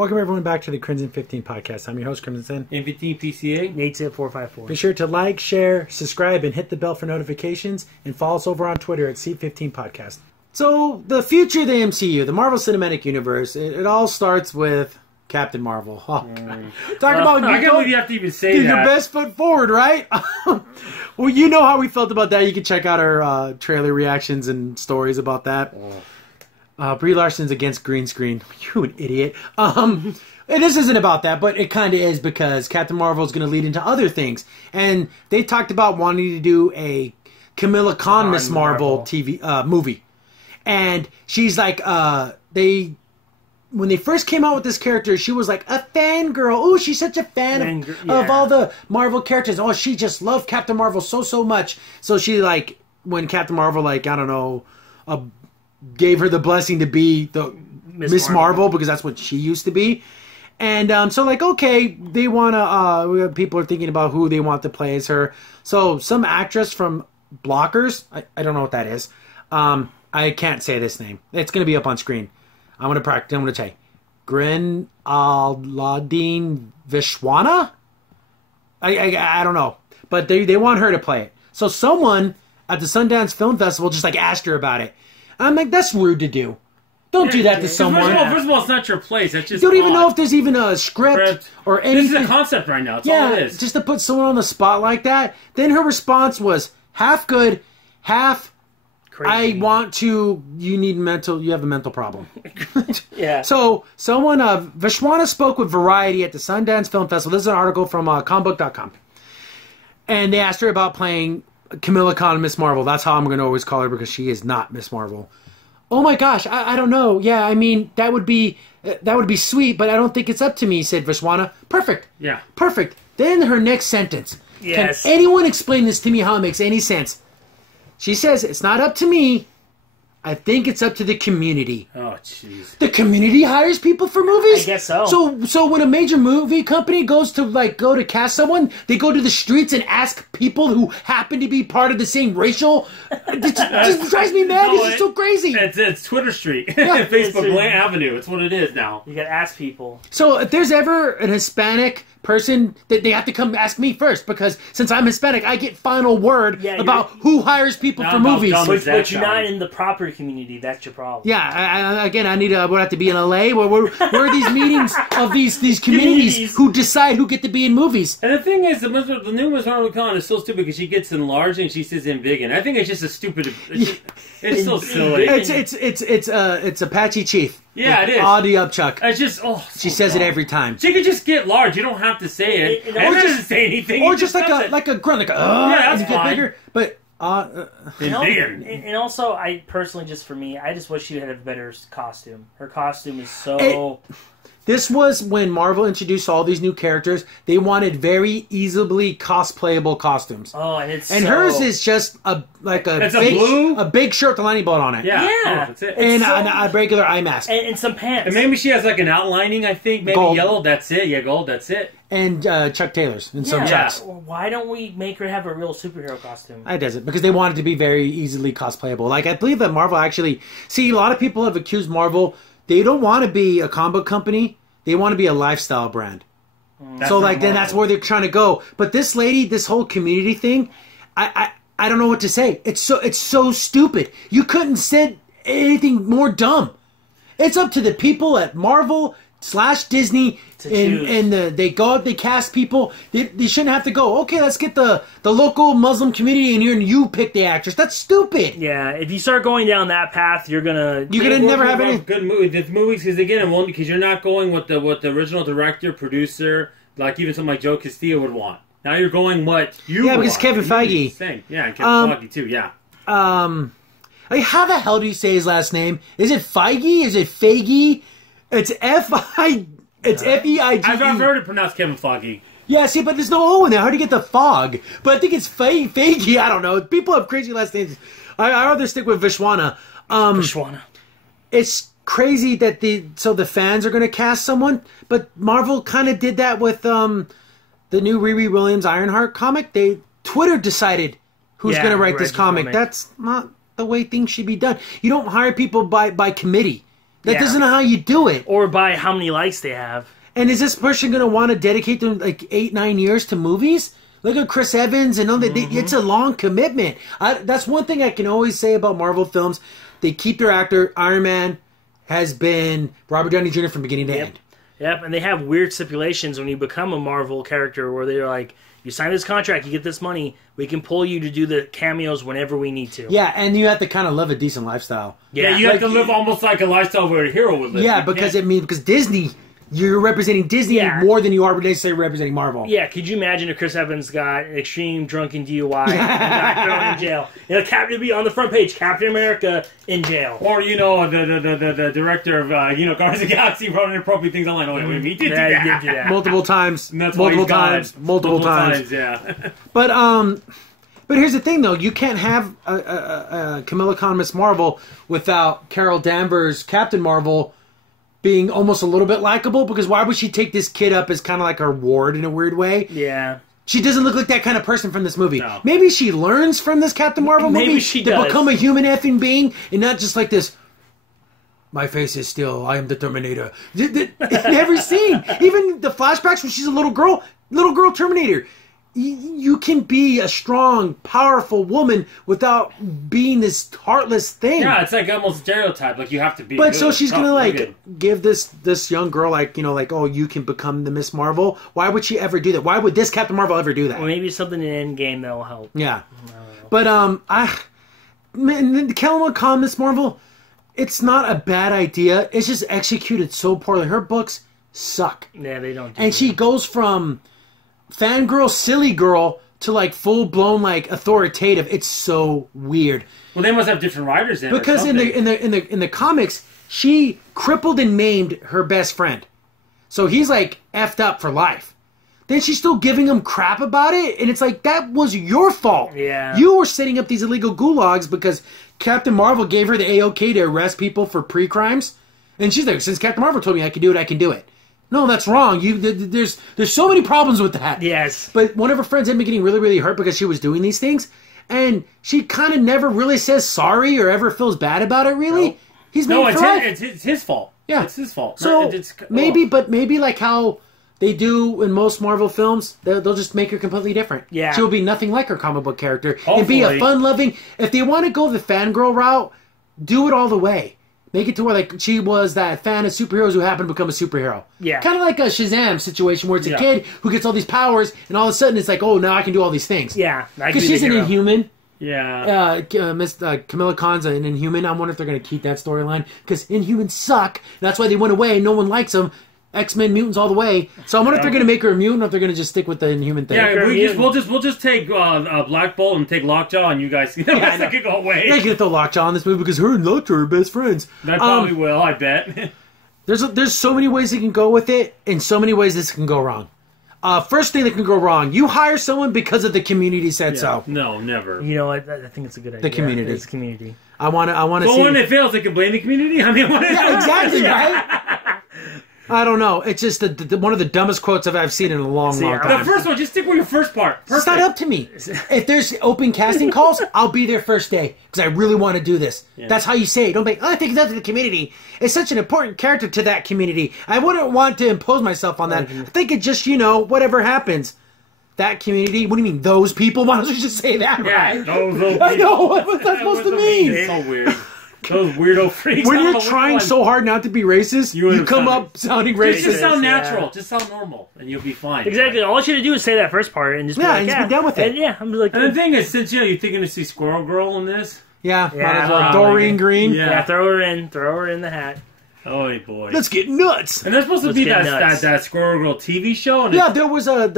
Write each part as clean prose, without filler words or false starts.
Welcome everyone back to the Crimson 15 podcast. I'm your host, Crimson. M15 PCA. Nate 454. Be sure to like, share, subscribe, and hit the bell for notifications, and follow us over on Twitter at C15 Podcast. So, the future of the MCU, the Marvel Cinematic Universe, it all starts with Captain Marvel. Oh, talk about I can't believe you have to even say that. Your best foot forward, right? Well, you know how we felt about that. You can check out our trailer reactions and stories about that. Brie Larson's against green screen. You an idiot. And this isn't about that, but it kind of is because Captain Marvel is going to lead into other things. And they talked about wanting to do a Kamala Khan Miss Marvel TV movie. And she's like, when they first came out with this character, she was like a fangirl. Oh, she's such a fan of all the Marvel characters. Oh, she just loved Captain Marvel so much. So she, like, when Captain Marvel, like, I don't know, gave her the blessing to be the Miss Marvel because that's what she used to be. And so, like, okay, they want to, people are thinking about who they want to play as her. So some actress from Blockers, I don't know what that is. I can't say this name. It's going to be up on screen. I'm going to practice. I'm going to say Grin Aladeen Vishwana? I don't know. But they want her to play it. So someone at the Sundance Film Festival just, like, asked her about it. I'm like, that's rude to do. Don't do that to someone. First of all, it's not your place. That's just you don't even know if there's even a script or anything. This is a concept right now. That's all it is. Just to put someone on the spot like that. Then her response was half good, half crazy. You have a mental problem. Yeah. So someone, Vishwana spoke with Variety at the Sundance Film Festival. This is an article from comicbook.com. And they asked her about playing Kamala Khan Miss Marvel. That's how I'm going to always call her because she is not Miss Marvel. Oh my gosh, I don't know. Yeah, I mean, that would be sweet, but I don't think it's up to me, said Vishwana. Perfect. Yeah. Perfect. Then her next sentence. Yes. Can anyone explain this to me how it makes any sense? She says, it's not up to me. I think it's up to the community. Oh, jeez. The community hires people for movies? I guess so. So when a major movie company goes to cast someone, they go to the streets and ask people who happen to be part of the same racial... It just drives me mad. This is so crazy. It's Twitter Street. Yeah. Facebook Avenue. It's what it is now. You gotta ask people. So if there's ever an Hispanic person, that they have to come ask me first because since I'm Hispanic, I get final word about who hires people for movies. But you're not in the proper community. That's your problem. Yeah, I would have to be in LA. Where are these meetings of these communities who decide who get to be in movies? And the thing is, the new Miss Marvel Khan is so stupid because she gets enlarged and she says in big, and I think it's just a stupid. It's so silly. It's Apache Chief. Yeah, it is. Audie Upchuck. It's just she says it every time. She could just get large. You don't have to say it. And or just say anything. Or just like a grunt, yeah, that's get bigger. But and also, I personally, I just wish she had a better costume. Her costume is so. This was when Marvel introduced all these new characters. They wanted very easily cosplayable costumes. Oh, and hers is just a big shirt with a lining bolt on it. Yeah, that's it. And a regular eye mask and some pants. And maybe she has like an outlining. I think maybe gold. Yellow. That's it. Yeah, gold. That's it. And Chuck Taylors and some chucks. Why don't we make her have a real superhero costume? I does it because they want it to be very easily cosplayable. Like I believe that Marvel actually a lot of people have accused Marvel. They don't want to be a comic book company. They want to be a lifestyle brand. That's where they're trying to go. But this lady, this whole community thing, I don't know what to say. It's so stupid. You couldn't said anything more dumb. It's up to the people at Marvel / Disney and they go out, they cast people. They shouldn't have to go, okay, let's get the local Muslim community in here and you pick the actress. That's stupid. Yeah, if you start going down that path, you're gonna never have any good movies because again, because you're not going with the original director, producer, like even something like Joe Castillo would want. Now you're going what you want. Because Kevin Feige. Same. Yeah, and Kevin Feige too, yeah. Like, how the hell do you say his last name? Is it Feige? Is it Feige? It's F-E-I-G-E. I've heard it pronounced Kevin Feige. Yeah, see, but there's no O in there. How do you get the fog? But I think it's Feige. I don't know. People have crazy last names. I'd rather stick with Vishwana. Vishwana. It's crazy that the fans are going to cast someone, but Marvel kind of did that with the new Riri Williams Ironheart comic. Twitter decided who's going to write this comic. That's not the way things should be done. You don't hire people by committee. That doesn't know how you do it. Or by how many likes they have. And is this person going to want to dedicate them like 8-9 years to movies? Look at Chris Evans and all that. It's a long commitment. That's one thing I can always say about Marvel films. They keep their actor. Iron Man has been Robert Downey Jr. from beginning to end. Yep, and they have weird stipulations when you become a Marvel character where they're like, you sign this contract, you get this money, we can pull you to do the cameos whenever we need to. Yeah, and you have to kind of live a decent lifestyle. Yeah, you have to live almost like a lifestyle where a hero would live. Yeah, because Disney, you're representing Disney more than you are necessarily representing Marvel. Yeah, could you imagine if Chris Evans got an extreme drunken DUI and got thrown in jail? Captain be on the front page, Captain America in jail. Or, the director of, Guardians of the Galaxy wrote inappropriate things online. Oh, wait, he did do that. Multiple times. Multiple times, yeah. But here's the thing, though. You can't have Kamala Khan Miss Marvel without Carol Danvers Captain Marvel being almost a little bit likable, because why would she take this kid up as kind of like her ward in a weird way? Yeah. She doesn't look like that kind of person from this movie. No. Maybe she learns from this Captain Marvel movie to become a human effing being and not just like this, my face is still, I am the Terminator. In every scene, even the flashbacks when she's a little girl Terminator. You can be a strong, powerful woman without being this heartless thing. Yeah, it's like almost stereotype. Like, you have to be. But so she's gonna give this young girl oh, you can become the Miss Marvel. Why would she ever do that? Why would this Captain Marvel ever do that? Well, maybe something in Endgame that'll help. Yeah, but the Kamala Khan Miss Marvel, it's not a bad idea. It's just executed so poorly. Her books suck. Yeah, they don't. And she goes from fangirl, silly girl to like full blown like authoritative. It's so weird. Well, they must have different writers in because in the comics, she crippled and maimed her best friend, so he's like effed up for life. Then she's still giving him crap about it, and it's like, that was your fault. Yeah, you were setting up these illegal gulags because Captain Marvel gave her the A-OK to arrest people for pre-crimes, and she's like, since Captain Marvel told me I could do it, I can do it. No, that's wrong. There's so many problems with that. Yes. But one of her friends ended up getting really, really hurt because she was doing these things. And she kind of never really says sorry or ever feels bad about it, really. No. He's made it's his fault. Yeah. It's his fault. So maybe like how they do in most Marvel films, they'll just make her completely different. Yeah. She will be nothing like her comic book character. Hopefully. And be a fun-loving... If they want to go the fangirl route, do it all the way. Make it to where like she was that fan of superheroes who happened to become a superhero. Yeah. Kind of like a Shazam situation where it's a kid who gets all these powers and all of a sudden it's like, oh, now I can do all these things. Yeah. Because she's an Inhuman. Yeah. Miss Kamala Khan's an Inhuman. I wonder if they're going to keep that storyline because Inhumans suck. That's why they went away. No one likes them. X-Men mutants all the way. So I wonder if they're going to make her a mutant or if they're going to just stick with the Inhuman thing. Yeah, we'll just take Black Bolt and take Lockjaw, and you guys can go away. They can throw Lockjaw in this movie because her and Lockjaw are best friends. They probably will, I bet. There's so many ways you can go with it, and so many ways this can go wrong. First thing that can go wrong, you hire someone because of the community said so. No, never. You know what? I think it's a good idea. The community. It's community. I want to see. But when it fails, they can blame the community? I mean, exactly, right? I don't know. It's just one of the dumbest quotes I've seen in a long time. The first one, just stick with your first part. Perfect. It's not up to me. If there's open casting calls, I'll be there first day because I really want to do this. Yeah. That's how you say it. Don't make, I think it's up to the community. It's such an important character to that community. I wouldn't want to impose myself on that. I think it just, whatever happens. That community? What do you mean, those people? Why don't you just say that, right? Those people. I know. What's that supposed to mean? It's so weird. Those weirdo freaks. When you're trying so hard not to be racist, you come up sounding racist. Just sound natural. Yeah. Just sound normal, and you'll be fine. Exactly. All you have to do is say that first part and just be like, just be done with it. And, I'm like, and the thing is, since you're thinking to see Squirrel Girl in this, might as well. Doreen Green. Yeah, throw her in the hat. Oh boy, let's get nuts. And there's supposed to be that Squirrel Girl TV show. And there was I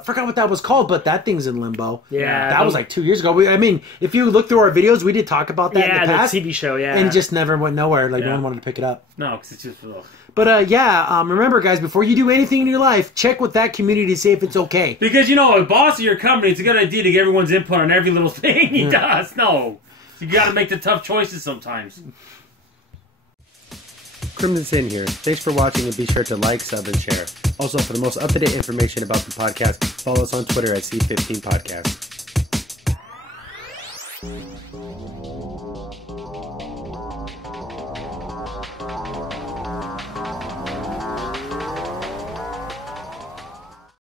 forgot what that was called, but that thing's in limbo. Yeah, that was like 2 years ago. I mean, if you look through our videos, we did talk about that in the past. The TV show, and just never went nowhere. Like no one wanted to pick it up. No, because it's just. But remember, guys, before you do anything in your life, check with that community to see if it's okay. Because a boss of your company, it's a good idea to get everyone's input on every little thing he does. No, you got to make the tough choices sometimes. Crimson Sin here. Thanks for watching and be sure to like, sub, and share. Also, for the most up-to-date information about the podcast, follow us on Twitter at C15 Podcast.